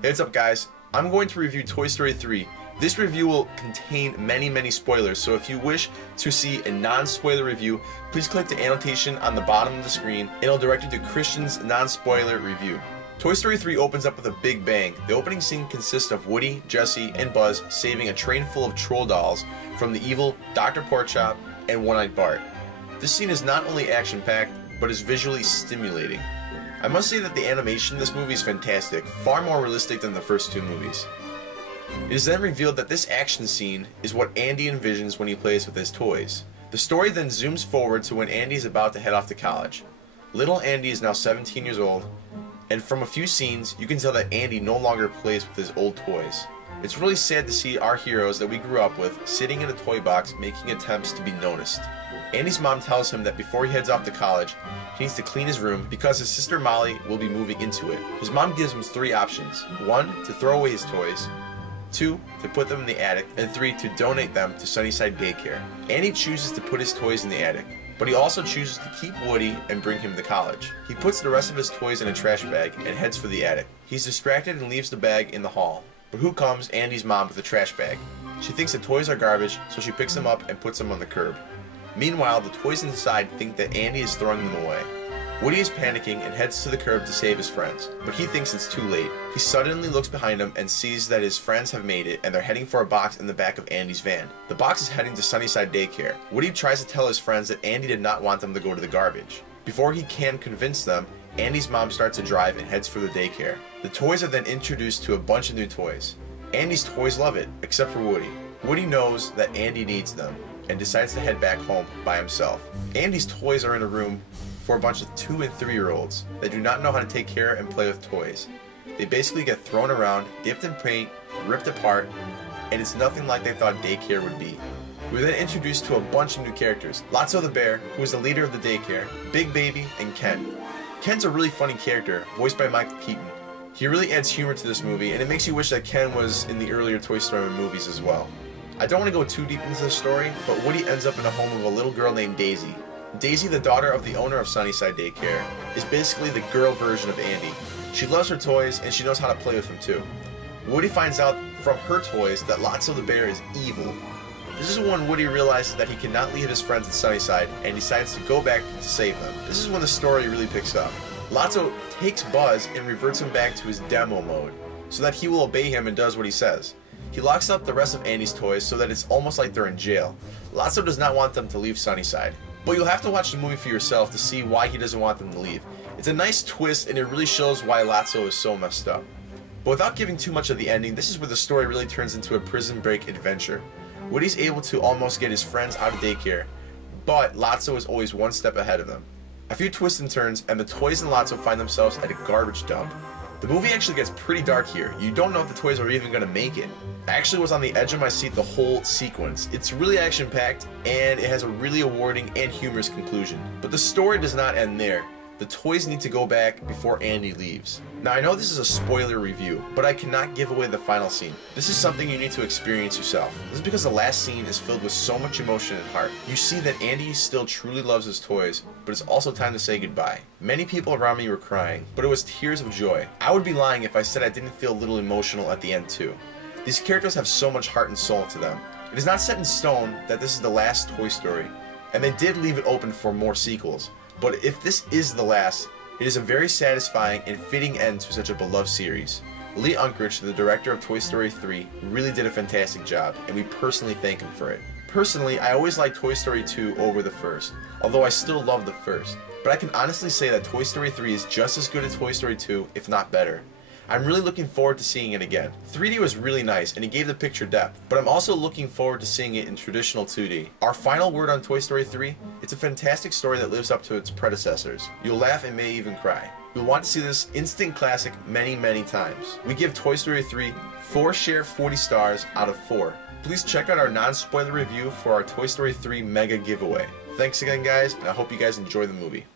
Hey, what's up guys? I'm going to review Toy Story 3. This review will contain many spoilers, so if you wish to see a non-spoiler review, please click the annotation on the bottom of the screen and it'll direct you to Christian's non-spoiler review. Toy Story 3 opens up with a big bang. The opening scene consists of Woody, Jessie, and Buzz saving a train full of troll dolls from the evil Dr. Porkchop and One-Eyed Bart. This scene is not only action-packed, but is visually stimulating. I must say that the animation in this movie is fantastic, far more realistic than the first two movies. It is then revealed that this action scene is what Andy envisions when he plays with his toys. The story then zooms forward to when Andy is about to head off to college. Little Andy is now 17 years old, and from a few scenes, you can tell that Andy no longer plays with his old toys. It's really sad to see our heroes that we grew up with sitting in a toy box making attempts to be noticed. Andy's mom tells him that before he heads off to college, he needs to clean his room because his sister Molly will be moving into it. His mom gives him three options. 1, to throw away his toys. 2, to put them in the attic. And 3, to donate them to Sunnyside Daycare. Andy chooses to put his toys in the attic, but he also chooses to keep Woody and bring him to college. He puts the rest of his toys in a trash bag and heads for the attic. He's distracted and leaves the bag in the hall. But who comes Andy's mom with a trash bag? She thinks the toys are garbage, so she picks them up and puts them on the curb. Meanwhile, the toys inside think that Andy is throwing them away. Woody is panicking and heads to the curb to save his friends, but he thinks it's too late. He suddenly looks behind him and sees that his friends have made it and they're heading for a box in the back of Andy's van. The box is heading to Sunnyside Daycare. Woody tries to tell his friends that Andy did not want them to go to the garbage. Before he can convince them, Andy's mom starts to drive and heads for the daycare. The toys are then introduced to a bunch of new toys. Andy's toys love it, except for Woody. Woody knows that Andy needs them and decides to head back home by himself. Andy's toys are in a room for a bunch of 2- and 3-year-olds that do not know how to take care and play with toys. They basically get thrown around, dipped in paint, ripped apart, and it's nothing like they thought daycare would be. We're then introduced to a bunch of new characters. Lotso the bear, who is the leader of the daycare, Big Baby, and Ken. Ken's a really funny character, voiced by Michael Keaton. He really adds humor to this movie, and it makes you wish that Ken was in the earlier Toy Story movies as well. I don't want to go too deep into the story, but Woody ends up in a home of a little girl named Daisy. Daisy, the daughter of the owner of Sunnyside Daycare, is basically the girl version of Andy. She loves her toys, and she knows how to play with them too. Woody finds out from her toys that Lotso the bear is evil. This is when Woody realizes that he cannot leave his friends in Sunnyside, and decides to go back to save them. This is when the story really picks up. Lotso takes Buzz and reverts him back to his demo mode, so that he will obey him and does what he says. He locks up the rest of Andy's toys so that it's almost like they're in jail. Lotso does not want them to leave Sunnyside, but you'll have to watch the movie for yourself to see why he doesn't want them to leave. It's a nice twist and it really shows why Lotso is so messed up. But without giving too much of the ending, this is where the story really turns into a prison break adventure. Woody's able to almost get his friends out of daycare, but Lotso is always one step ahead of them. A few twists and turns, and the toys and Lotso find themselves at a garbage dump. The movie actually gets pretty dark here. You don't know if the toys are even going to make it. I actually was on the edge of my seat the whole sequence. It's really action-packed, and it has a really awarding and humorous conclusion. But the story does not end there. The toys need to go back before Andy leaves. Now I know this is a spoiler review, but I cannot give away the final scene. This is something you need to experience yourself. This is because the last scene is filled with so much emotion and heart. You see that Andy still truly loves his toys, but it's also time to say goodbye. Many people around me were crying, but it was tears of joy. I would be lying if I said I didn't feel a little emotional at the end too. These characters have so much heart and soul to them. It is not set in stone that this is the last Toy Story, and they did leave it open for more sequels. But if this is the last, it is a very satisfying and fitting end to such a beloved series. Unkrich, the director of Toy Story 3, really did a fantastic job, and we personally thank him for it. Personally, I always liked Toy Story 2 over the first, although I still love the first. But I can honestly say that Toy Story 3 is just as good as Toy Story 2, if not better. I'm really looking forward to seeing it again. 3D was really nice and it gave the picture depth, but I'm also looking forward to seeing it in traditional 2D. Our final word on Toy Story 3, it's a fantastic story that lives up to its predecessors. You'll laugh and may even cry. You'll want to see this instant classic many times. We give Toy Story 3 4 share 40 stars out of 4. Please check out our non-spoiler review for our Toy Story 3 mega giveaway. Thanks again guys, and I hope you guys enjoy the movie.